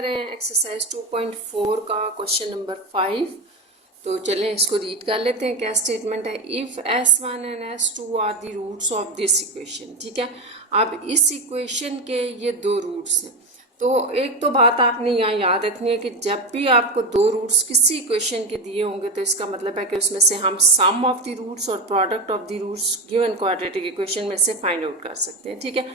कर रहे हैं एक्सरसाइज 2.4 का क्वेश्चन नंबर 5। तो चलें इसको रीड कर लेते हैं। क्या स्टेटमेंट है? If S1 and S2 are the roots of this equation. ठीक है, अब इस इक्वेशन के ये दो रूट्स हैं। तो एक तो बात आपने यहाँ याद रखनी है कि जब भी आपको दो रूट्स किसी इक्वेशन के दिए होंगे तो इसका मतलब है कि उसमें से हम सम ऑफ द रूट्स और product of the roots given quadratic equation में से फाइंड आउट कर सकते हैं। ठीक है,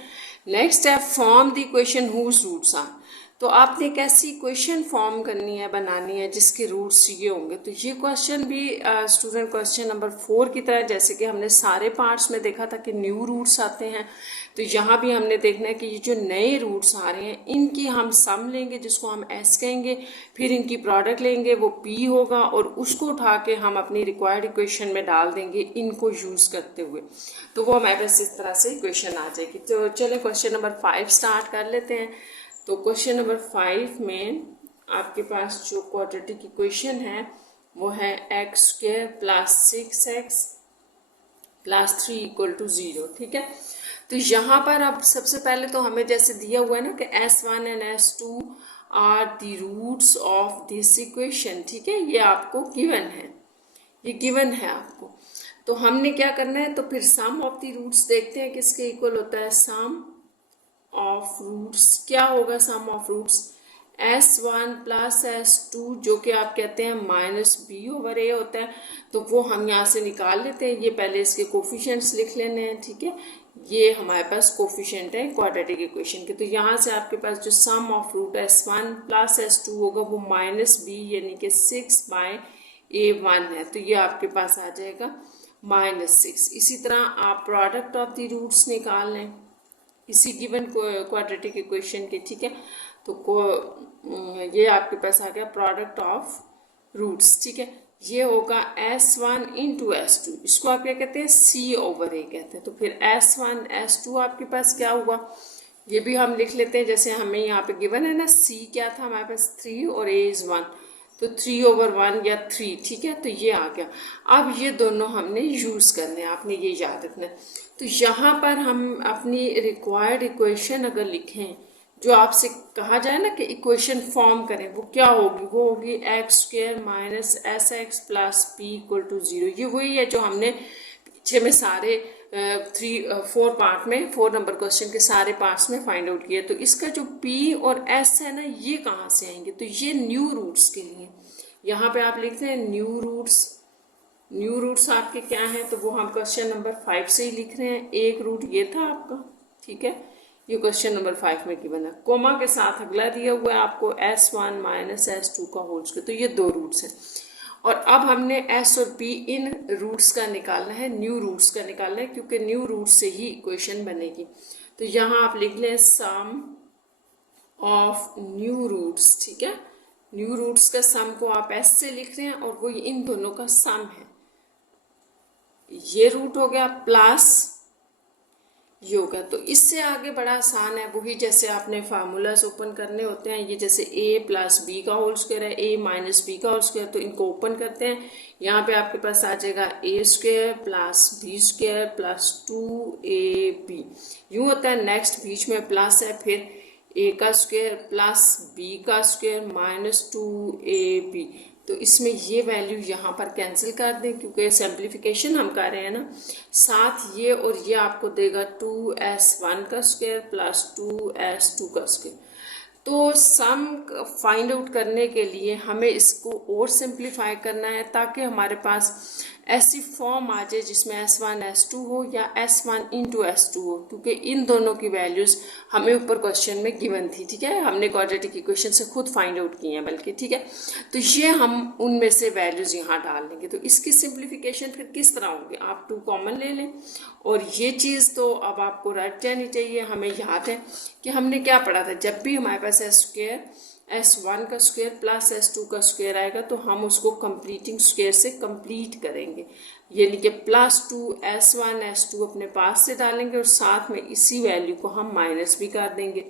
नेक्स्ट है form the equation whose roots are. तो आपने कैसी इक्वेशन फॉर्म करनी है, बनानी है जिसके रूट्स ये होंगे। तो ये क्वेश्चन भी स्टूडेंट क्वेश्चन नंबर 4 की तरह, जैसे कि हमने सारे पार्ट्स में देखा था कि न्यू रूट्स आते हैं, तो यहाँ भी हमने देखना है कि ये जो नए रूट्स आ रहे हैं इनकी हम सम लेंगे जिसको हम एस कहेंगे, फिर इनकी प्रोडक्ट लेंगे वो पी होगा, और उसको उठा के हम अपनी रिक्वायर्ड इक्वेशन में डाल देंगे इनको यूज़ करते हुए। तो वो हमारे पास इस तरह से इक्वेशन आ जाएगी। तो चले क्वेश्चन नंबर 5 स्टार्ट कर लेते हैं। तो क्वेश्चन नंबर 5 में आपके पास जो क्वाड्रेटिक इक्वेशन है वो है x² + 6x + 3 = 0। ठीक है, तो यहाँ पर अब सबसे पहले तो हमें जैसे दिया हुआ है ना कि S1 and S2 are the roots of this equation. ठीक है, ये आपको गिवन है, ये गिवन है आपको। तो हमने क्या करना है, तो फिर सम ऑफ द रूट्स देखते हैं किसके इक्वल होता है। सम ऑफ रूट्स क्या होगा? सम ऑफ रूट्स S1 + S2 जो कि आप कहते हैं -b/a होता है। तो वो हम यहाँ से निकाल लेते हैं। ये पहले इसके कोफिशिएंट्स लिख लेने हैं। ठीक है, ये हमारे पास कोफिशिएंट है क्वाड्रेटिक इक्वेशन के। तो यहाँ से आपके पास जो सम ऑफ रूट S1 + S2 होगा वो -b यानी कि 6/a1 है। तो ये आपके पास आ जाएगा -6। इसी तरह आप प्रोडक्ट ऑफ द रूट्स निकाल लें इसी गिवन क्वाड्रेटिक इक्वेशन के। ठीक है, तो ये आपके पास आ गया प्रोडक्ट ऑफ रूट्स। ठीक है, ये होगा S1 × S2, इसको आप क्या कहते हैं? C/a कहते हैं। तो फिर S1 S2 आपके पास क्या हुआ, ये भी हम लिख लेते हैं। जैसे हमें यहाँ पे गिवन है ना, C क्या था हमारे पास 3 और A = 1, तो 3/1 या 3। ठीक है, तो ये आ गया। अब ये दोनों हमने यूज़ करने हैं, आपने ये याद रखना है। तो यहाँ पर हम अपनी रिक्वायर्ड इक्वेशन अगर लिखें, जो आपसे कहा जाए ना कि इक्वेशन फॉर्म करें, वो क्या होगी? वो होगी x² - sx + p = 0। ये वही है जो हमने पीछे में सारे 4 पार्ट में 4 नंबर क्वेश्चन के सारे पार्ट्स में फाइंड आउट किया। तो इसका जो p और s है ना, ये कहाँ से आएंगे? तो ये न्यू रूट्स के लिए यहाँ पे आप लिखते हैं न्यू रूट्स। न्यू रूट्स आपके क्या हैं? तो वो हम क्वेश्चन नंबर 5 से ही लिख रहे हैं। एक रूट ये था आपका। ठीक है, ये क्वेश्चन नंबर 5 में गिवन है। कोमा के साथ अगला दिया हुआ है आपको S1 - S2 का होल स्क्वायर। तो ये दो रूट्स हैं, और अब हमने S और P इन रूट्स का निकालना है, न्यू रूट्स का निकालना है, क्योंकि न्यू रूट से ही इक्वेशन बनेगी। तो यहाँ आप लिख लें सम ऑफ न्यू रूट्स। ठीक है, न्यू रूट्स का सम को आप S से लिख रहे हैं और वो इन दोनों का सम है। ये रूट हो गया प्लस ये होगा। तो इससे आगे बड़ा आसान है, वही जैसे आपने फार्मूलाज ओपन करने होते हैं। ये जैसे a + b का होल स्क्वायर है, a - b का होल स्क्वायर, तो इनको ओपन करते हैं। यहाँ पे आपके पास आ जाएगा a² + b² + 2ab। यूँ होता है, नेक्स्ट बीच में प्लस है, फिर a² + b² - 2ab। तो इसमें ये वैल्यू यहाँ पर कैंसिल कर दें क्योंकि सिंप्लीफिकेशन हम कर रहे हैं ना। साथ ये और ये आपको देगा 2s1² + 2s2²। तो सम फाइंड आउट करने के लिए हमें इसको और सिंप्लीफाई करना है ताकि हमारे पास ऐसी फॉर्म आ जाए जिसमें S1 S2 हो या S1 × S2 हो, क्योंकि इन दोनों की वैल्यूज़ हमें ऊपर क्वेश्चन में गिवन थी। ठीक है, हमने क्वाड्रेटिक इक्वेशन से खुद फाइंड आउट की हैं बल्कि। ठीक है, तो ये हम उनमें से वैल्यूज़ यहाँ डाल देंगे। तो इसकी सिंप्लीफिकेशन फिर किस तरह होगी? आप 2 कॉमन ले लें, और ये चीज़ तो अब आपको रट जानी चाहिए। हमें याद है कि हमने क्या पढ़ा था, जब भी हमारे पास S1 का स्क्वायर + S2 का स्क्वायर आएगा तो हम उसको कंप्लीटिंग स्क्वायर से कंप्लीट करेंगे, यानी कि +2 S1 S2 अपने पास से डालेंगे और साथ में इसी वैल्यू को हम माइनस भी कर देंगे।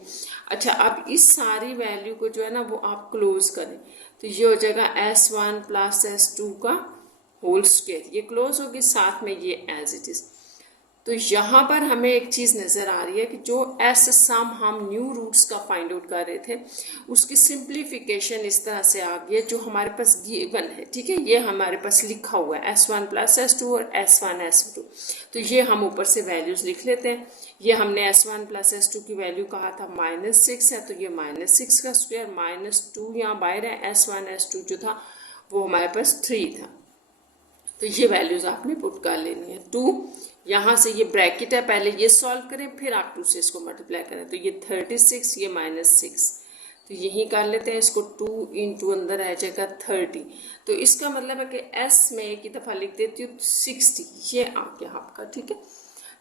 अच्छा, अब इस सारी वैल्यू को जो है ना वो आप क्लोज करें, तो ये हो जाएगा S1 + S2 का होल स्क्वायर। ये क्लोज होगी, साथ में ये एज इट इज़। तो यहाँ पर हमें एक चीज़ नज़र आ रही है कि जो एस सम हम न्यू रूट्स का फाइंड आउट कर रहे थे उसकी सिंप्लीफिकेशन इस तरह से आ गई है जो हमारे पास गिवन है, ठीक है। ये हमारे पास लिखा हुआ है S1 + S2 और S1 S2। तो ये हम ऊपर से वैल्यूज़ लिख लेते हैं। ये हमने S1 + S2 की वैल्यू कहा था -6 है, तो ये -6 का स्क्वायर -2 यहाँ बाहर है, S1 S2 जो था वो हमारे पास 3 था। तो ये वैल्यूज़ आपने पुट कर लेनी है। 2 यहाँ से ये ब्रैकेट है, पहले ये सॉल्व करें फिर आप 2 से इसको मल्टीप्लाई करें, तो ये 36, ये -6, तो यही कर लेते हैं इसको। 2 × अंदर आ जाएगा 30। तो इसका मतलब है कि S में एक ही दफ़ा लिख देती हूँ 60, ये आ गया आपका, ठीक है।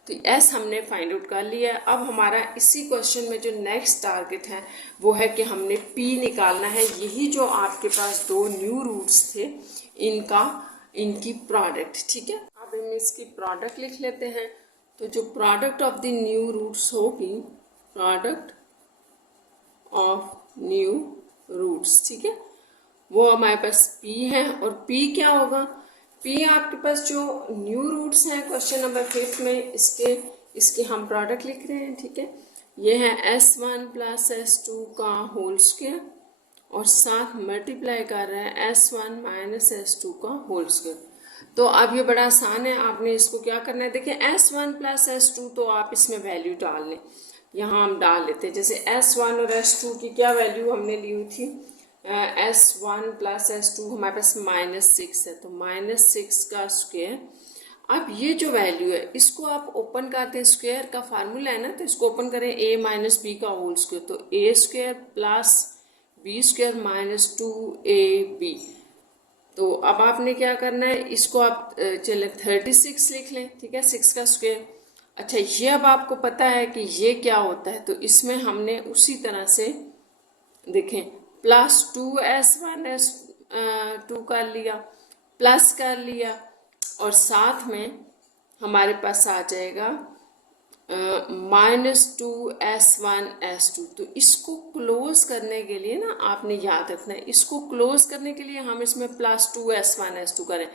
तो S हमने फाइंड आउट कर लिया है। अब हमारा इसी क्वेश्चन में जो नेक्स्ट टारगेट है वो है कि हमने P निकालना है। यही जो आपके पास 2 न्यू रूट्स थे इनकी प्रोडक्ट, ठीक है। अब हम इसकी प्रोडक्ट लिख लेते हैं। तो जो product of the new roots होगी, प्रोडक्ट ऑफ न्यू रूट्स, ठीक है, वो हमारे पास P है। और P क्या होगा? P आपके पास जो न्यू रूट्स हैं क्वेश्चन नंबर 5 में, इसके हम प्रोडक्ट लिख रहे हैं, ठीक है। ये है S1 + S2 का होल स्क्वायर और साथ मल्टीप्लाई कर रहे हैं S1 - S2 का होल स्क्वायर। तो अब ये बड़ा आसान है, आपने इसको क्या करना है, देखिए S1 + S2 तो आप इसमें वैल्यू डाल लें। यहाँ हम डाल लेते हैं, जैसे S1 और S2 की क्या वैल्यू हमने ली हुई थी, S1 + S2 हमारे पास -6 है, तो -6 का स्क्वायर। अब ये जो वैल्यू है इसको आप ओपन करते हैं, स्क्वायर का फार्मूला है ना, तो इसको ओपन करें A - B का होल स्क्वायर, तो A² + B² - 2AB। तो अब आपने क्या करना है, इसको आप चले 36 लिख लें, ठीक है, 6 का स्क्वायर। अच्छा, ये अब आपको पता है कि ये क्या होता है, तो इसमें हमने उसी तरह से देखें +2S1 S2 कर लिया, प्लस कर लिया, और साथ में हमारे पास आ जाएगा -2S1 S2। तो इसको क्लोज करने के लिए ना आपने याद रखना है, इसको क्लोज करने के लिए हम इसमें +2S1 S2 करें।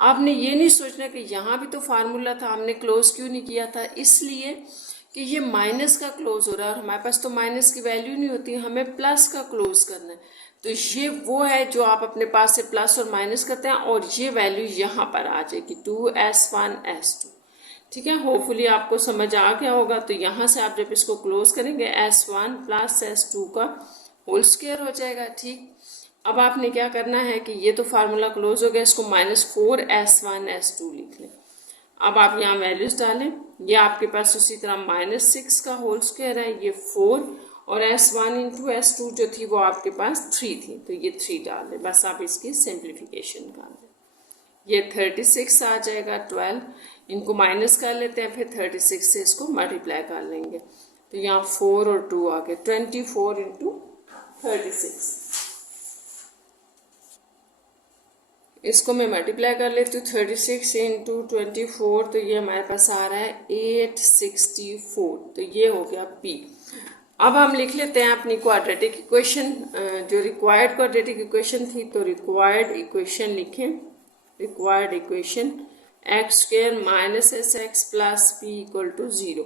आपने ये नहीं सोचना कि यहाँ भी तो फार्मूला था, हमने क्लोज क्यों नहीं किया था, इसलिए कि ये माइनस का क्लोज हो रहा है और हमारे पास तो माइनस की वैल्यू नहीं होती, हमें प्लस का क्लोज करना है। तो ये वो है जो आप अपने पास से प्लस और माइनस करते हैं, और ये वैल्यू यहाँ पर आ जाएगी 2S1 S2, ठीक है। होपफुली आपको समझ आ गया होगा। तो यहाँ से आप जब इसको क्लोज करेंगे S1 + S2 का होल स्क्वायर हो जाएगा, ठीक। अब आपने क्या करना है कि ये तो फार्मूला क्लोज हो गया, इसको -4S1 S2 लिख लें। अब आप यहाँ वैल्यूज डालें, ये आपके पास उसी तरह -6 का होल स्क्वायर है, ये 4, और S1 × S2 जो थी वो आपके पास 3 थी, तो ये 3 डाल दें। बस आप इसकी सिंप्लीफिकेशन कर दें, ये 36 आ जाएगा, 12 इनको माइनस कर लेते हैं, फिर 36 से इसको मल्टीप्लाई कर लेंगे, तो यहाँ 4 और 2 आ गए, 24 × 36। इसको मैं मल्टीप्लाई कर लेती हूँ, 36 × 24, तो ये हमारे पास आ रहा है 864, तो ये हो गया P। अब हम लिख लेते हैं अपनी क्वाड्रेटिक इक्वेशन, जो रिक्वायर्ड क्वाड्रेटिक इक्वेशन थी, तो रिक्वायर्ड इक्वेशन लिखें, required equation x² - sx + p = 0।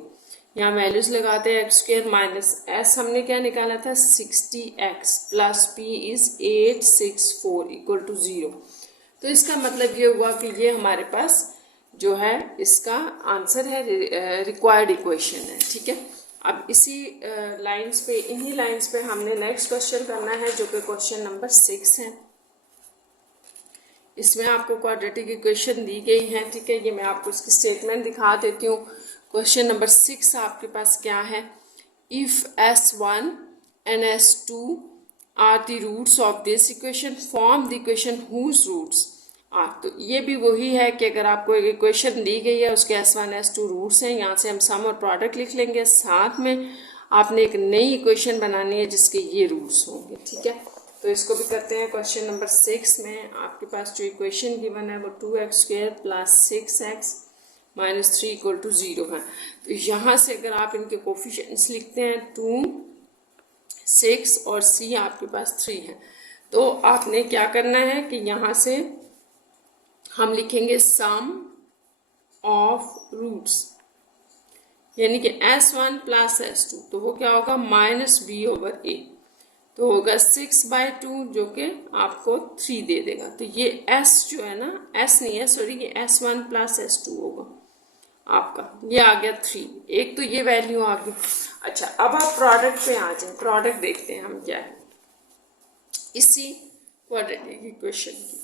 यहाँ वैल्यूज लगाते हैं, x² - s हमने क्या निकाला था, 60x + p = 864 = 0। तो इसका मतलब ये हुआ कि ये हमारे पास जो है इसका आंसर है, रिक्वायर्ड इक्वेशन है, ठीक है। अब इसी लाइंस पे, इन्हीं लाइंस पे हमने नेक्स्ट क्वेश्चन करना है, जो कि क्वेश्चन नंबर 6 है। इसमें आपको क्वाड्रेटिक इक्वेशन दी गई है, ठीक है। ये मैं आपको इसकी स्टेटमेंट दिखा देती हूँ। क्वेश्चन नंबर 6 आपके पास क्या है, if S1 and S2 are the roots of this equation, form the equation whose roots are। तो ये भी वही है कि अगर आपको एक इक्वेशन दी गई है, उसके S1 S2 रूट्स हैं, यहाँ से हम सम और प्रोडक्ट लिख लेंगे, साथ में आपने एक नई इक्वेशन बनानी है जिसके ये रूट्स होंगे, ठीक है। तो इसको भी करते हैं। क्वेश्चन नंबर 6 में आपके पास जो इक्वेशन गिवन है वो 2x² + 6x - 3 = 0 है। तो यहाँ से अगर आप इनके कोफिशिएंट्स लिखते हैं, 2, 6 और c आपके पास 3 है, तो आपने क्या करना है कि यहाँ से हम लिखेंगे सम ऑफ रूट्स, यानी कि S1 प्लस S2, तो वो क्या होगा -b/a, तो होगा 6/2 जो कि आपको 3 दे देगा। तो ये S जो है ना, S नहीं है सॉरी, ये S1 प्लस S2 होगा आपका, ये आ गया 3, एक तो ये वैल्यू आ गई। अच्छा अब आप प्रोडक्ट पे आ जाए, प्रोडक्ट देखते हैं हम क्या है इसी क्वाड्रेटिक इक्वेशन की।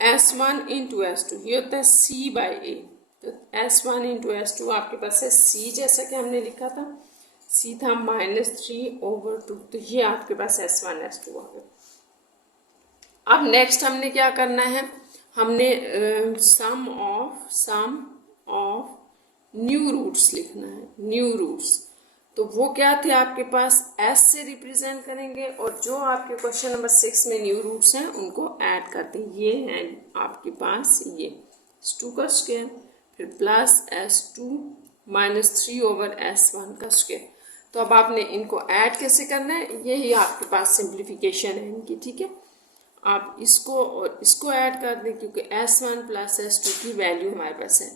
S1 इंटू S2 ये होता है C/A, तो S1 इंटू S2 आपके पास है C, जैसा कि हमने लिखा था C था -3/2, तो ये आपके पास S1 S2 आ गया। अब नेक्स्ट हमने क्या करना है, हमने सम ऑफ न्यू रूट्स लिखना है, न्यू रूट्स। तो वो क्या थे आपके पास, S से रिप्रेजेंट करेंगे और जो आपके क्वेश्चन नंबर 6 में न्यू रूट्स हैं उनको ऐड करते हैं। ये हैं आपके पास ये S2 का स्क्वायर, फिर प्लस S2 -3/S1 का स्क्वायर। तो अब आपने इनको ऐड कैसे करना है, यही आपके पास सिंप्लीफिकेशन है इनकी, ठीक है। आप इसको और इसको ऐड कर दें क्योंकि S1 प्लस S2 की वैल्यू हमारे पास है।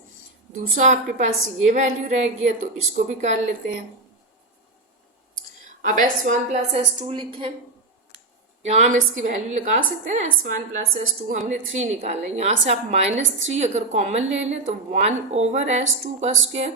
दूसरा आपके पास ये वैल्यू रह गई है तो इसको भी कर लेते हैं। अब S1 प्लस S2 लिखें, यहाँ हम इसकी वैल्यू लगा सकते हैं ना, S1 प्लस S2 हमने 3 निकाला है, यहाँ से आप -3 अगर कॉमन ले लें तो 1/S2 का स्क्वायर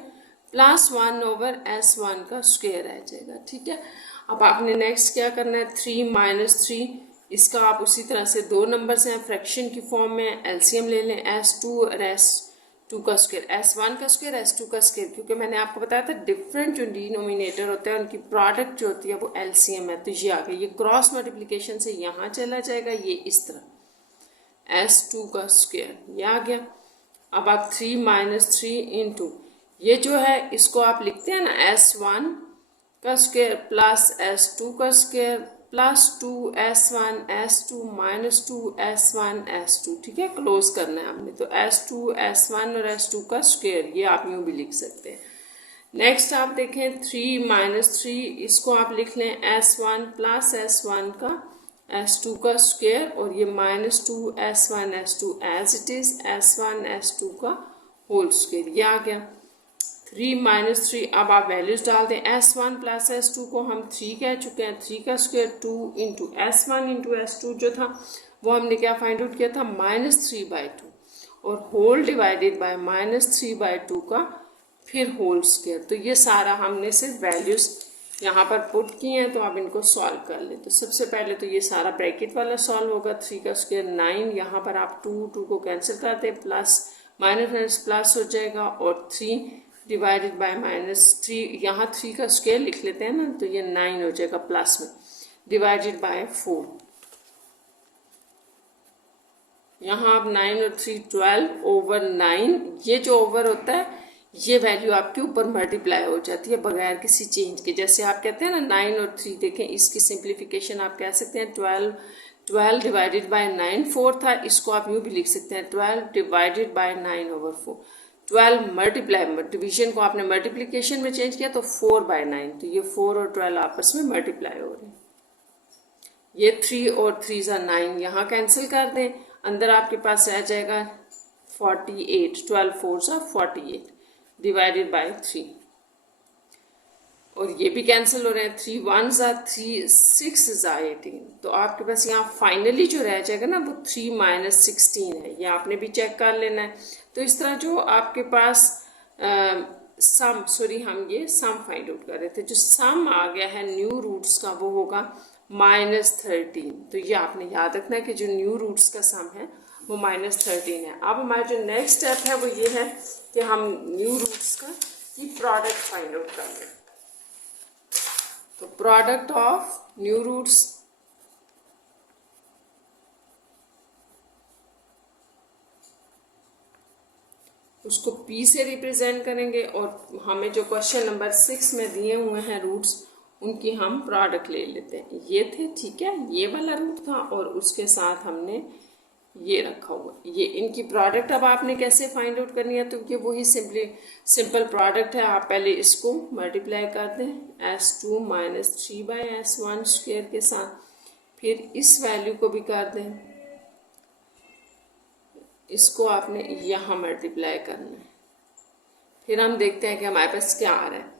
प्लस 1/S1 का स्क्वायर रह जाएगा, ठीक है। अब आपने नेक्स्ट क्या करना है, 3 - 3, इसका आप उसी तरह से दो नंबर्स हैं फ्रैक्शन की फॉर्म में, एलसीएम ले लें, S2 और S2 का स्क्वायर, S1 का स्क्वायर S2 का स्क्वायर, क्योंकि मैंने आपको बताया था डिफरेंट जो डिनोमिनेटर होते हैं उनकी प्रोडक्ट जो होती है वो एलसीएम है। तो ये आ गया, ये क्रॉस मल्टीप्लिकेशन से यहाँ चला जाएगा, ये इस तरह S2 का स्क्वायर, ये आ गया। अब आप 3 - 3 इंटू ये जो है इसको आप लिखते हैं ना S1 का स्क्वायर प्लस S2 का square plus 2S1 S2 -2S1 S2, ठीक है, क्लोज करना है हमने। तो S2 S1 और S2 का स्क्वायर, ये आप यूँ भी लिख सकते हैं। नेक्स्ट आप देखें 3 - 3, इसको आप लिख लें S1 प्लस S1 का S2 का स्क्वायर और ये -2S1 S2 as it is S1 S2 का होल स्क्वायर, ये आ गया। 3 - 3, अब आप वैल्यूज डाल दें, S1 प्लस S2 को हम 3 कह चुके हैं, 3 का square 2 into S1 into S2 जो था वो हमने क्या फाइंड आउट किया था -3/2 और होल डिवाइडेड बाय -3/2 का फिर होल स्क्वायर। तो ये सारा हमने सिर्फ वैल्यूज यहाँ पर पुट किए हैं, तो आप इनको सॉल्व कर लें। तो सबसे पहले तो ये सारा ब्रैकेट वाला सॉल्व होगा, 3 का स्क्वायर 9, यहाँ पर आप 2 को कैंसिल कर दें, प्लस माइनस प्लस हो जाएगा और 3 डिवाइडेड बाय -3, यहाँ 3 का स्क्वायर लिख लेते हैं ना, तो ये 9 हो जाएगा प्लस में, डिवाइडेड बाय 4, यहाँ आप 9 और 3 12/9, ये जो ओवर होता है ये वैल्यू आपके ऊपर मल्टीप्लाई हो जाती है बगैर किसी चेंज के। जैसे आप कहते हैं ना 9 और 3, देखें इसकी सिंप्लीफिकेशन आप कह सकते हैं 12 डिवाइडेड बाय 9 4 था, इसको आप यूँ भी लिख सकते हैं 12 डिवाइडेड बाय 9/4। 12 मल्टीप्लाई, डिवीजन को आपने मल्टीप्लिकेशन में चेंज किया तो 4/9, तो ये 4 और 12 आपस में मल्टीप्लाई हो रहे हैं। ये 3 और 3 ज़ा 9 यहाँ कैंसिल कर दें, अंदर आपके पास रह जाएगा 48, 12 4 ज़ा 48 डिवाइडेड बाय 3 और ये भी कैंसिल हो रहे हैं, 3 1 ज़ा 3 6 ज़ा 18, तो आपके पास यहाँ फाइनली जो रह जाएगा ना वो 3 - 16 है, ये आपने भी चेक कर लेना है। तो इस तरह जो आपके पास सम, सॉरी हम ये सम फाइंड आउट कर रहे थे, जो सम आ गया है न्यू रूट्स का वो होगा -13। तो ये आपने याद रखना है कि जो न्यू रूट्स का सम है वो -13 है। अब हमारा जो नेक्स्ट स्टेप है वो ये है कि हम न्यू रूट्स का की प्रोडक्ट फाइंड आउट कर लें। तो प्रोडक्ट ऑफ न्यू रूट्स, उसको P से रिप्रेजेंट करेंगे और हमें जो क्वेश्चन नंबर 6 में दिए हुए हैं रूट्स उनकी हम प्रोडक्ट ले लेते हैं। ये थे, ठीक है, ये वाला रूट था और उसके साथ हमने ये रखा हुआ, ये इनकी प्रोडक्ट अब आपने कैसे फाइंड आउट करनी है, तो ये वही सिंपल प्रोडक्ट है। आप पहले इसको मल्टीप्लाई कर दें S2 -3/S1 स्क्वायर के साथ, फिर इस वैल्यू को भी कर दें इसको आपने यहाँ मल्टीप्लाई करना है। फिर हम देखते हैं कि हमारे पास क्या आ रहा है।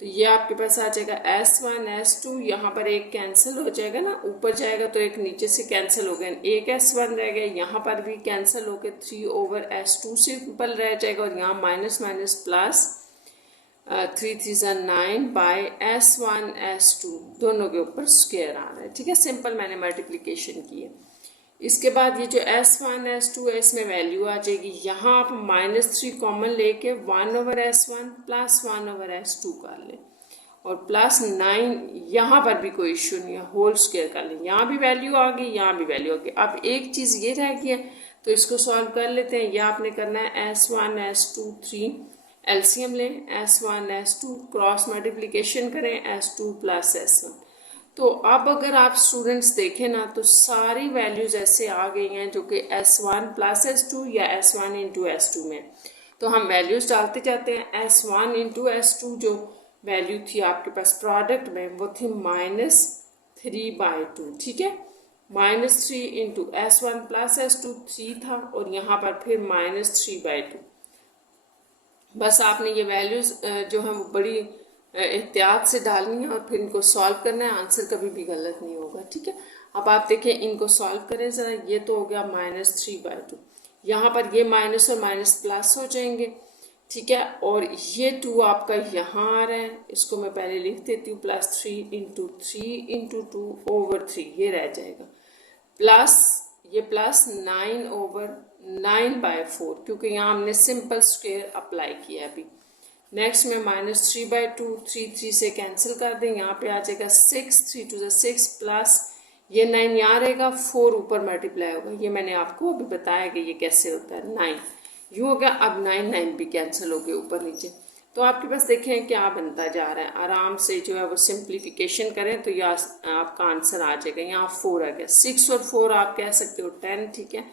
तो ये आपके पास आ जाएगा S1 S2, यहाँ पर एक कैंसिल हो जाएगा ना, ऊपर जाएगा तो एक नीचे से कैंसिल हो गया, एक S1 रह गया, यहाँ पर भी कैंसिल होकर 3/S2 सिंपल रह जाएगा, और यहाँ minus minus plus 3 3 9 bye S1 S2 दोनों के ऊपर स्क्वायर आ रहा है। ठीक है, सिंपल मैंने मल्टीप्लिकेशन की है। इसके बाद ये जो S1 S2 है इसमें वैल्यू आ जाएगी, यहाँ आप -3 कॉमन लेके 1/S1 प्लस 1/S2 कर लें, और प्लस 9 यहाँ पर भी कोई इश्यू नहीं है, होल स्क्वायर कर लें, यहाँ भी वैल्यू आ गई, यहाँ भी वैल्यू आ गई। अब एक चीज़ ये रह गई है, तो इसको सॉल्व कर लेते हैं। यह आपने करना है S1 S2 3 एलसीएम लें, S1 S2 क्रॉस मल्टीप्लिकेशन करें S2 प्लस S1। तो अब अगर आप स्टूडेंट्स देखें ना, तो सारी वैल्यूज ऐसे आ गई हैं जो कि S1 प्लस S2 या S1 इंटू S2 में। तो हम वैल्यूज डालते जाते हैं। S1 इंटू S2 जो वैल्यू थी आपके पास प्रोडक्ट में, वो थी -3/2। ठीक है, -3 इंटू S1 प्लस S2 3 था, और यहाँ पर फिर -3/2। बस आपने ये वैल्यूज जो है वो बड़ी एहतियात से डालनी है, और फिर इनको सॉल्व करना है, आंसर कभी भी गलत नहीं होगा। ठीक है, अब आप देखें, इनको सॉल्व करें ज़रा। ये तो हो गया -3/2, यहाँ पर ये माइनस और माइनस प्लस हो जाएंगे। ठीक है, और ये 2 आपका यहाँ आ रहा है, इसको मैं पहले लिख देती हूँ, +3 इंटू 3 इंटू 2/3 ये रह जाएगा, प्लस ये प्लस 9/9/4, क्योंकि यहाँ हमने सिंपल स्क्वायर अप्लाई किया अभी। नेक्स्ट में -3/2, 3 3 से कैंसिल कर दें, यहाँ पे आ जाएगा 6, 3 2 6 प्लस ये 9 यहाँ रहेगा, 4 ऊपर मल्टीप्लाई होगा। ये मैंने आपको अभी बताया कि ये कैसे होता है, 9 यूँ हो गया। अब 9 भी कैंसिल हो गए ऊपर नीचे। तो आपके पास देखें क्या बनता जा रहा है, आराम से जो है वो सिंप्लीफिकेशन करें तो यह आपका आंसर आ जाएगा। यहाँ 4 आ गया, 6 और 4 आप कह सकते हो 10। ठीक है,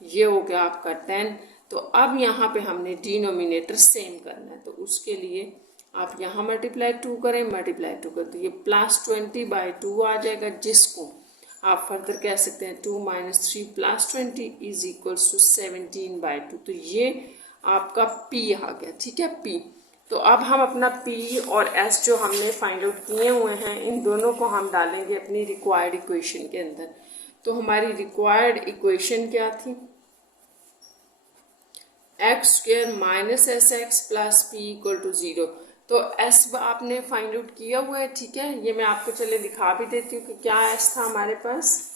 ये हो गया आपका 10। तो अब यहाँ पे हमने डिनोमिनेटर सेम करना है, तो उसके लिए आप यहाँ मल्टीप्लाई 2 करें, मल्टीप्लाई 2 करें तो ये +20/2 आ जाएगा, जिसको आप फर्दर कह सकते हैं 2 - 3 + 20 = 17/2। तो ये आपका P आ गया। ठीक है, P। तो अब हम अपना P और S जो हमने फाइंड आउट किए हुए हैं, इन दोनों को हम डालेंगे अपनी रिक्वायर्ड इक्वेशन के अंदर। तो हमारी रिक्वायर्ड इक्वेशन क्या थी, x² - SX + P = 0। तो S आपने फाइंड आउट किया हुआ है। ठीक है, ये मैं आपको चले दिखा भी देती हूँ कि क्या S था हमारे पास।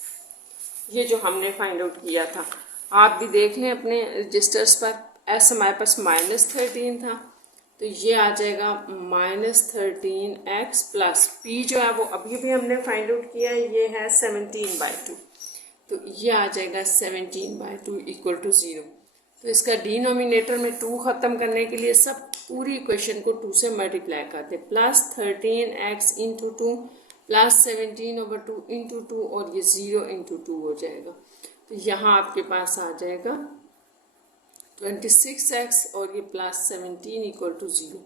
ये जो हमने फाइंड आउट किया था, आप भी देख लें अपने रजिस्टर्स पर। S हमारे पास -13 था, तो ये आ जाएगा -13x प्लस P जो है वो अभी भी हमने फाइंड आउट किया है, ये है 17/2। तो ये आ जाएगा 17/2 = 0। तो इसका डिनोमिनेटर में 2 ख़त्म करने के लिए सब पूरी इक्वेशन को 2 से मल्टीप्लाई कर दे, +13x × 2 + 17/2 × 2, और ये 0 × 2 हो जाएगा। तो यहाँ आपके पास आ जाएगा 26x, और ये +17 = 0।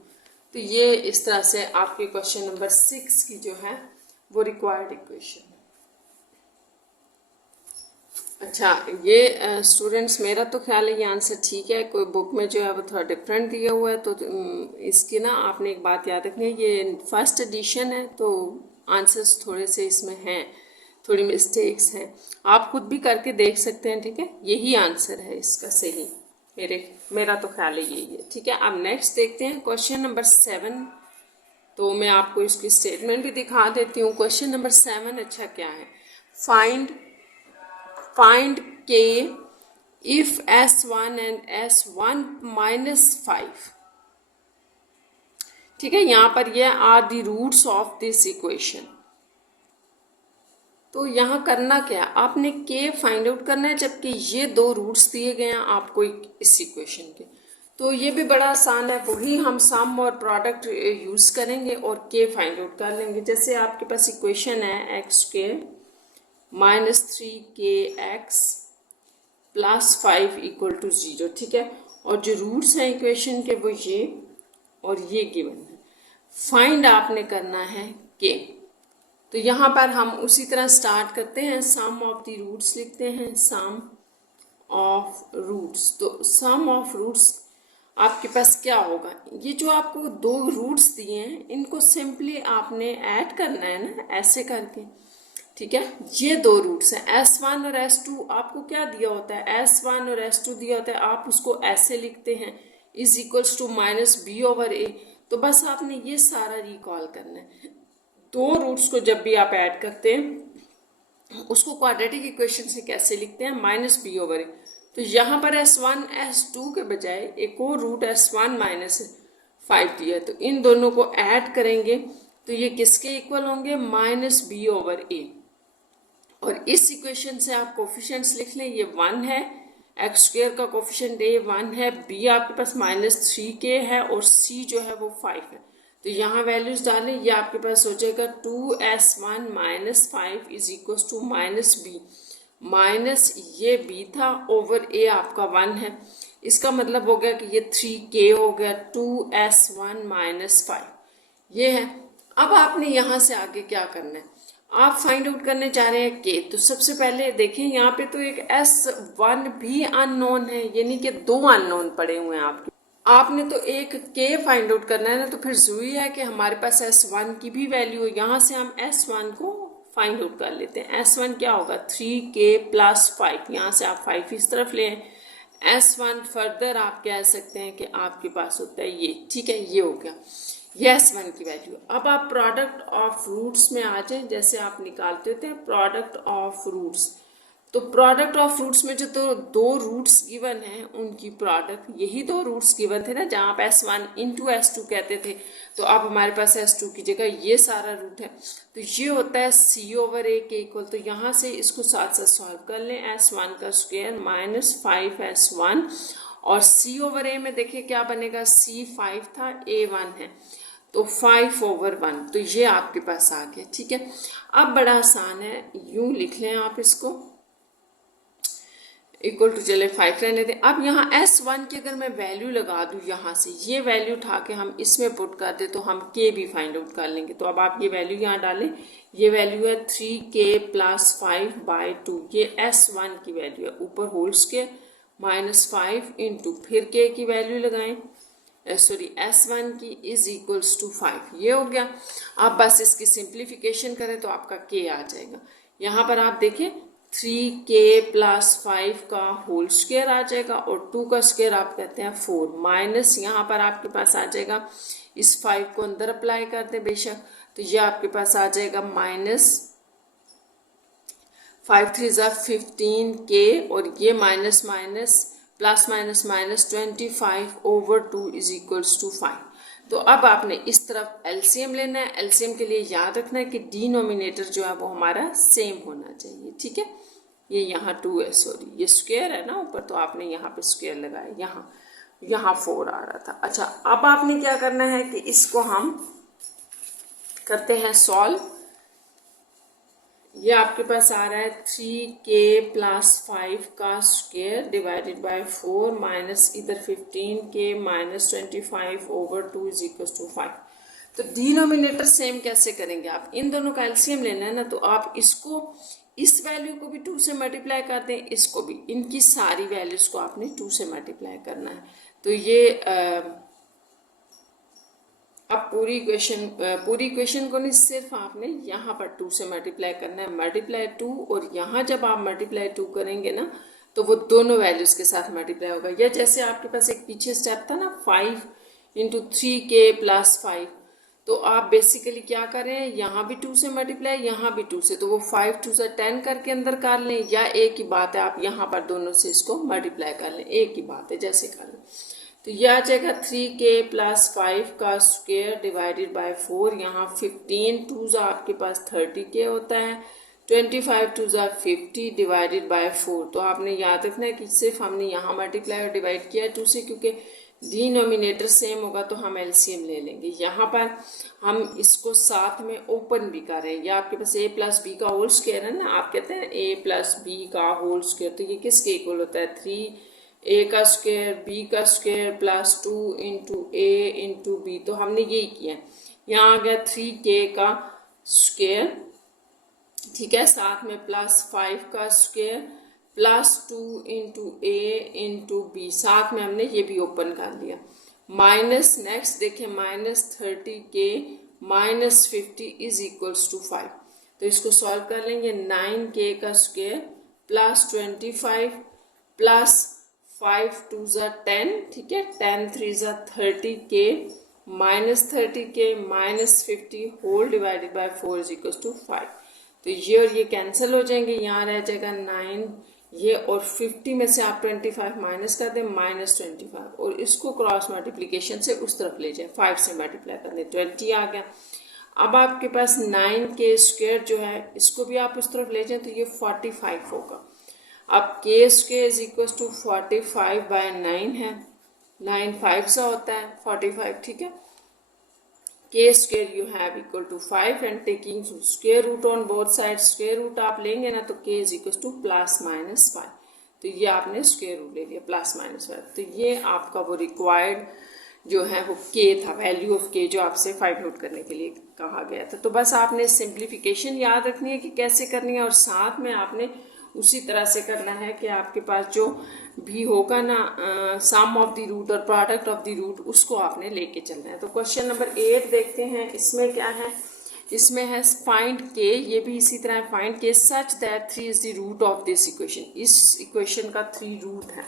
तो ये इस तरह से आपके क्वेश्चन नंबर 6 की जो है वो रिक्वायर्ड इक्वेशन है। अच्छा, ये स्टूडेंट्स मेरा तो ख्याल है ये आंसर ठीक है, कोई बुक में जो है वो थोड़ा डिफरेंट दिया हुआ है, तो इसकी ना आपने एक बात याद रखनी है, ये फर्स्ट एडिशन है, तो आंसर्स थोड़े से इसमें हैं, थोड़ी मिस्टेक्स हैं, आप खुद भी करके देख सकते हैं। ठीक है, यही आंसर है इसका सही, मेरा तो ख्याल है यही है। ठीक है, अब नेक्स्ट देखते हैं क्वेश्चन नंबर 7। तो मैं आपको इसकी स्टेटमेंट भी दिखा देती हूँ। क्वेश्चन नंबर 7 अच्छा क्या है, find K if S1 and S1 - 5। ठीक है, यहाँ पर ये are the roots of this equation. तो यहाँ करना क्या है, आपने K फाइंड आउट करना है, जबकि ये 2 रूट्स दिए गए हैं आपको इस इक्वेशन के। तो ये भी बड़ा आसान है, वही हम सम और प्रोडक्ट यूज़ करेंगे और K फाइंड आउट कर लेंगे। जैसे आपके पास इक्वेशन है x² -3kx + 5 = 0। ठीक है, और जो रूट्स हैं इक्वेशन के वो ये और ये गिवन है। फाइंड आपने करना है K। तो यहाँ पर हम उसी तरह स्टार्ट करते हैं, सम ऑफ द रूट्स लिखते हैं, सम ऑफ रूट्स, तो सम ऑफ रूट्स आपके पास क्या होगा, ये जो आपको दो रूट्स दिए हैं इनको सिंपली आपने ऐड करना है ना, ऐसे करके, ठीक है। ये दो रूट्स हैं S1 और S2, आपको क्या दिया होता है, S1 और S2 दिया होता है, आप उसको ऐसे लिखते हैं is equals to minus B over A. तो बस आपने ये सारा रिकॉल करना है। दो रूट्स को जब भी आप ऐड करते हैं उसको क्वाड्रेटिक इक्वेशन से कैसे लिखते हैं, माइनस बी ओवर ए। तो यहाँ पर S1 S2 के बजाय एक और रूट S1 माइनस 5 दिया है, तो इन दोनों को ऐड करेंगे तो ये किसके इक्वल होंगे, माइनस बी ओवर ए। और इस इक्वेशन से आप कोफिशिएंट्स लिख लें, ये 1 है, एक्स स्क्वेयर का कोफिशिएंट ए 1 है, बी आपके पास -3k है और सी जो है वो 5 है। तो यहाँ वैल्यूज डालें, ये आपके पास हो जाएगा 2s1 minus 5 is equal to minus b, minus ये b था ओवर a आपका 1 है, इसका मतलब हो गया कि ये 3k हो गया, 2s1 माइनस 5 ये है। अब आपने यहाँ से आगे क्या करना है, आप फाइंड आउट करने चाह रहे हैं के, तो सबसे पहले देखें यहाँ पे तो एक S1 भी अननोन है, यानी कि दो अननोन पड़े हुए हैं आपके, आपने तो एक के फाइंड आउट करना है ना, तो फिर जरूरी है कि हमारे पास S1 की भी वैल्यू हो। यहाँ से हम S1 को फाइंड आउट कर लेते हैं। S1 क्या होगा, 3k प्लस 5, यहाँ से आप 5 इस तरफ ले आए। S1 फर्दर आप कह सकते हैं कि आपके पास होता है ये, ठीक है, ये हो गया ये S1 की वैल्यू। अब आप प्रोडक्ट ऑफ रूट्स में आ जाए, जैसे आप निकालते होते हैं प्रोडक्ट ऑफ रूट्स, तो प्रोडक्ट ऑफ रूट्स में जो तो दो रूट्स गिवन हैं उनकी प्रोडक्ट, यही दो रूट्स गिवन थे ना, जहाँ आप S1 इंटू S2 कहते थे, तो अब हमारे पास S2 की जगह ये सारा रूट है, तो ये होता है C ओवर A के इक्वल। तो यहाँ से इसको साथ साथ सॉल्व कर लें, S1 का स्क्वायर माइनस 5S1 और C ओवर A में देखिए क्या बनेगा, C 5 था, A 1 है, तो 5 ओवर 1, तो ये आपके पास आ गया, ठीक है। अब बड़ा आसान है, यूं लिख लें आप इसको, इक्वल टू, चले 5 रहने दें। अब यहाँ S1 की अगर मैं वैल्यू लगा दूँ, यहाँ से ये वैल्यू उठा के हम इसमें पुट कर दे तो हम K भी फाइंड आउट कर लेंगे। तो अब आप ये वैल्यू यहाँ डालें, ये वैल्यू है 3k प्लस 5/2, ये S1 की वैल्यू है, ऊपर होल स्क्वायर माइनस 5 इंटू फिर K की वैल्यू लगाएं, सॉरी S1 की इज इक्वल्स टू 5, ये हो गया। आप बस इसकी सिंप्लीफिकेशन करें तो आपका K आ जाएगा। यहाँ पर आप देखें 3k प्लस 5 का होल स्क्वायर आ जाएगा और 2 का स्क्वायर आप कहते हैं 4, माइनस यहाँ पर आपके पास आ जाएगा, इस 5 को अंदर अप्लाई कर दें बेशक, तो ये आपके पास आ जाएगा माइनस 5 3 15k और ये minus minus plus minus minus 25 over 2 is equals to 5। तो अब आपने इस तरफ एलसीएम लेना है। एलसीएम के लिए याद रखना है कि डिनोमिनेटर जो है वो हमारा सेम होना चाहिए, ठीक है। ये यहाँ 2 है, सॉरी ये स्क्वायर है ना ऊपर, तो आपने यहाँ पे स्क्वायर लगाया, यहाँ 4 आ रहा था। अच्छा, अब आपने क्या करना है कि इसको हम करते हैं सॉल्व। ये आपके पास आ रहा है 3k प्लस 5 का स्क्वायर डिवाइडेड बाय 4 माइनस इधर 15k minus 25 over 2 is equal to 5। तो डिनोमिनेटर सेम कैसे करेंगे, आप इन दोनों का एलसीएम लेना है ना, तो आप इसको, इस वैल्यू को भी 2 से मल्टीप्लाई कर दें, इसको भी, इनकी सारी वैल्यूज को आपने 2 से मल्टीप्लाई करना है। तो ये अब पूरी इक्वेशन को नहीं, सिर्फ आपने यहाँ पर 2 से मल्टीप्लाई करना है, मल्टीप्लाई 2, और यहाँ जब आप मल्टीप्लाई 2 करेंगे ना तो वो दोनों वैल्यूज के साथ मल्टीप्लाई होगा। या जैसे आपके पास एक पीछे स्टेप था ना 5 इंटू 3k प्लस 5, तो आप बेसिकली क्या करें, यहाँ भी 2 से मल्टीप्लाई, यहाँ भी 2 से, तो वो 5 2 से 10 करके अंदर कर लें, या एक ही बात है आप यहाँ पर दोनों से इसको मल्टीप्लाई कर लें, एक ही बात है, जैसे कर लें। तो यह आ जाएगा 3k प्लस 5 का स्क्वायर डिवाइडेड बाय 4, यहाँ 15 2 आपके पास 30k होता है, 25 2 50 डिवाइडेड बाय 4। तो आपने याद रखना है कि सिर्फ हमने यहाँ मल्टीप्लाई और डिवाइड किया है 2 से, क्योंकि डिनोमिनेटर सेम होगा तो हम एलसीएम ले लेंगे। यहाँ पर हम इसको साथ में ओपन भी कर रहे हैं, या आपके पास a प्लस बी का होल स्क्वायर है ना, आप कहते हैं a प्लस बी का होल स्क्वायर, तो ये किसके इक्वल होता है, 3a का स्क्वायर b का square plus 2 into a into b. तो हमने यही किया, यहाँ आ गया 3k का स्क्वायर, ठीक है, साथ में प्लस 5 का स्क्वायर +2 इंटू ए इंटू बी, साथ में हमने ये भी ओपन कर लिया, माइनस नेक्स्ट देखें -30k -50 इज इक्वल्स टू 5। तो इसको सॉल्व कर लेंगे, 9k का स्क्वायर +25 प्लस 5 2 ज़ा 10, ठीक है, 10 3 ज़ा 30k -30k -50 whole divided by 4 is equals to 5। तो ये और ये कैंसिल हो जाएंगे, यहाँ रह जाएगा 9 ये, और 50 में से आप 25 माइनस कर दें -25, और इसको क्रॉस मल्टीप्लिकेशन से उस तरफ ले जाएं, 5 से मल्टीप्लाई कर दें, 20 आ गया। अब आपके पास 9k स्क्वायर जो है इसको भी आप उस तरफ ले जाएं तो ये 45 होगा। अब k square is equal to 45/9 है, 9 5 सा होता है 45, ठीक है। k square you have equal to 5 and taking square root on both sides, square root आप लेंगे ना तो k is equal to +-5, तो ये आपने square root ले लिया +-5। तो ये आपका वो रिक्वायर्ड जो है वो k था, वैल्यू ऑफ k जो आपसे फाइंड आउट करने के लिए कहा गया था। तो बस आपने सिंप्लीफिकेशन याद रखनी है कि कैसे करनी है, और साथ में आपने उसी तरह से करना है कि आपके पास जो भी होगा ना सम ऑफ द रूट और प्रोडक्ट ऑफ द रूट, उसको आपने लेके चलना है। तो क्वेश्चन नंबर 8 देखते हैं, इसमें क्या है, इसमें है फाइंड k, ये भी इसी तरह find k such that 3 is the root of this equation, इस इक्वेशन का 3 रूट है।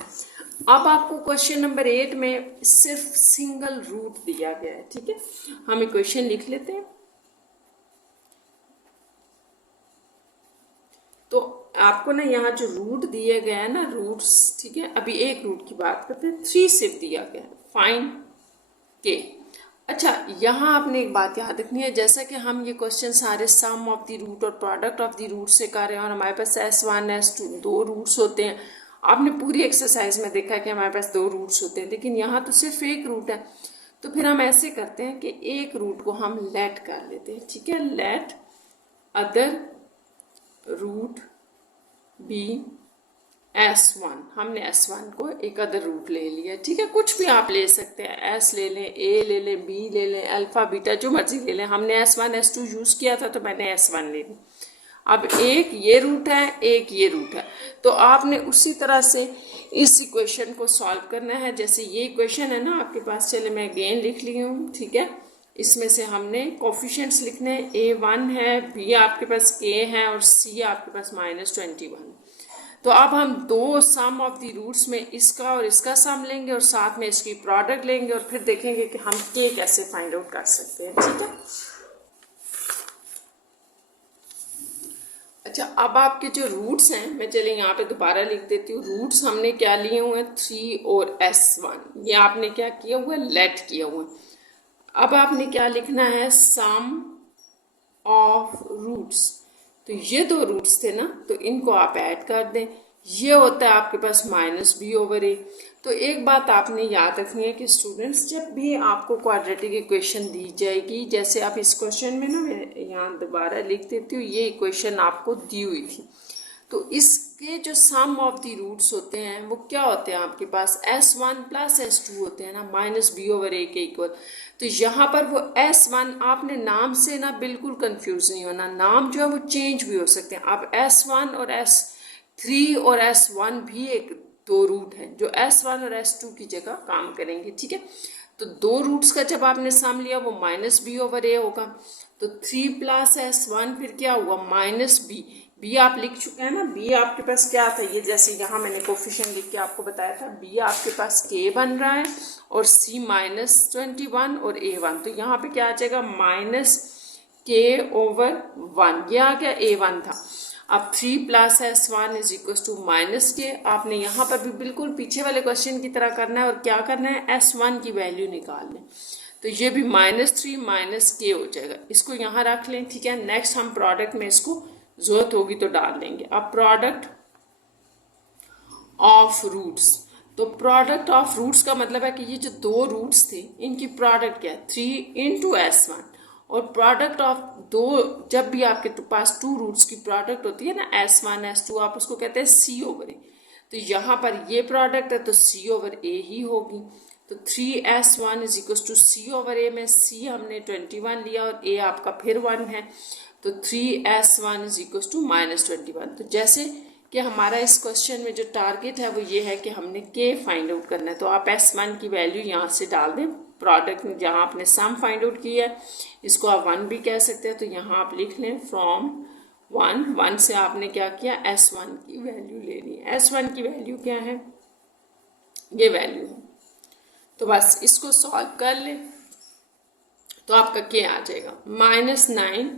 अब आपको क्वेश्चन नंबर 8 में सिर्फ सिंगल रूट दिया गया है, ठीक है। हम इक्वेशन लिख लेते हैं। तो आपको ना यहाँ जो रूट दिए गए हैं ना रूट्स, ठीक है, अभी एक रूट की बात करते हैं, 3 सिर्फ दिया गया है, फाइंड k। अच्छा, यहाँ आपने एक बात याद रखनी है, जैसा कि हम ये क्वेश्चन सारे सम ऑफ द रूट और प्रोडक्ट ऑफ द रूट से कर रहे हैं और हमारे पास S1 S2 2 रूट्स होते हैं। आपने पूरी एक्सरसाइज में देखा कि हमारे पास 2 रूट्स होते हैं, लेकिन यहाँ तो सिर्फ एक रूट है। तो फिर हम ऐसे करते हैं कि एक रूट को हम लेट कर लेते हैं, ठीक है, let other route B S1, हमने S1 को एक अदर रूट ले लिया, ठीक है। कुछ भी आप ले सकते हैं, S ले लें, A ले लें, B ले लें, अल्फा बीटा जो मर्जी ले लें। हमने S1 S2 यूज़ किया था तो मैंने S1 ले ली। अब एक ये रूट है, एक ये रूट है, तो आपने उसी तरह से इस इक्वेशन को सॉल्व करना है। जैसे ये इक्वेशन है ना आपके पास, चले मैं अगेन लिख ली हूँ, ठीक है। इसमें से हमने कोफिशिएंट्स लिखने, A1 है, B आपके पास K है और C आपके पास -21। तो अब हम दो सम ऑफ द रूट्स में इसका और इसका सम लेंगे और साथ में इसकी प्रोडक्ट लेंगे और फिर देखेंगे कि हम K कैसे फाइंड आउट कर सकते हैं, ठीक है। अच्छा, अब आपके जो रूट्स हैं, मैं चले यहाँ पे दोबारा लिख देती हूँ। रूट्स हमने क्या लिए हुए हैं, 3 और S1, ये आपने क्या किया हुआ है, लेट किया हुआ है। अब आपने क्या लिखना है, सम ऑफ रूट्स। तो ये 2 रूट्स थे ना, तो इनको आप ऐड कर दें, ये होता है आपके पास -b/a। तो एक बात आपने याद रखनी है कि स्टूडेंट्स, जब भी आपको क्वाड्रेटिक इक्वेशन दी जाएगी, जैसे आप इस क्वेश्चन में ना, मैं यहाँ दोबारा लिख देती हूँ, ये इक्वेशन आपको दी हुई थी, तो इसके जो सम ऑफ द रूट्स होते हैं वो क्या होते हैं आपके पास, S1 + S2 होते हैं ना, -b/a के इक्वल। तो यहाँ पर वो S1, आपने नाम से ना बिल्कुल कंफ्यूज नहीं होना, नाम जो है वो चेंज भी हो सकते हैं। अब S1 और S3 और S1 भी एक 2 रूट हैं जो S1 और S2 की जगह काम करेंगे, ठीक है। तो 2 रूट्स का जब आपने सम लिया वो -b/a होगा। तो 3 + S1 फिर क्या हुआ, -b। b आप लिख चुके हैं ना, b आपके पास क्या था, ये जैसे यहाँ मैंने कोफिशिएंट लिख के आपको बताया था, b आपके पास k बन रहा है और c -21 और a1। तो यहाँ पे क्या आ जाएगा, -k/1, ये आ गया, a1 था। अब 3 + S1 is equal to -k। आपने यहाँ पर भी बिल्कुल पीछे वाले क्वेश्चन की तरह करना है और क्या करना है, S1 की वैल्यू निकालना है। तो ये भी -3 -k हो जाएगा, इसको यहाँ रख लें, ठीक है। नेक्स्ट हम प्रोडक्ट में इसको जरूरत होगी तो डाल लेंगे। अब प्रोडक्ट ऑफ रूट्स, तो प्रोडक्ट ऑफ रूट्स का मतलब है कि ये जो 2 रूट्स थे इनकी प्रोडक्ट क्या है, 3 × S1, और प्रोडक्ट ऑफ 2, जब भी आपके पास 2 रूट्स की प्रोडक्ट होती है ना, S1 S2, आप उसको कहते हैं C/A। तो यहाँ पर ये प्रोडक्ट है तो C/A ही होगी। तो 3S1 is equal to C/A में C हमने 21 लिया और A आपका फिर 1 है, तो 3S1 इज इक्वल टू -21। तो जैसे कि हमारा इस क्वेश्चन में जो टारगेट है वो ये है कि हमने के फाइंड आउट करना है। तो आप S1 की वैल्यू यहाँ से डाल दें, प्रोडक्ट में जहाँ आपने सम फाइंड आउट किया है इसको आप 1 भी कह सकते हैं। तो यहाँ आप लिख लें फ्रॉम 1 से आपने क्या किया, S1 की वैल्यू लेनी है। S1 की वैल्यू क्या है, ये वैल्यू है। तो बस इसको सॉल्व कर लें तो आपका के आ जाएगा -9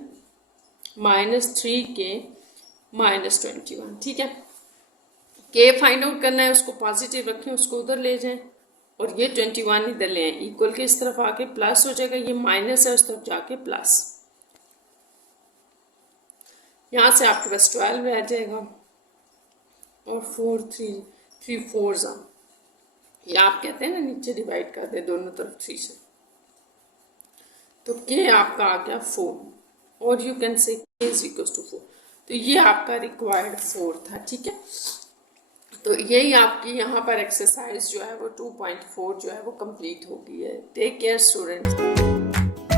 -3k -21। ठीक है, के फाइंड आउट करना है, उसको पॉजिटिव रखें, उसको उधर ले जाएं और ये 21 इधर ले आए, इक्वल के इस तरफ आके प्लस हो जाएगा, ये माइनस है उस तरफ जाके प्लस, यहाँ से आपके पास 12 रह जाएगा और 3 4 ये आप कहते हैं ना नीचे डिवाइड कर दें दोनों तरफ 3 से, तो के आपका आ गया 4 और यू कैन से के इज इक्वल टू 4। तो ये आपका रिक्वायर्ड 4 था। ठीक है, तो यही आपकी यहाँ पर एक्सरसाइज जो है वो 2.4 जो है वो कंप्लीट हो गई है। Take care students.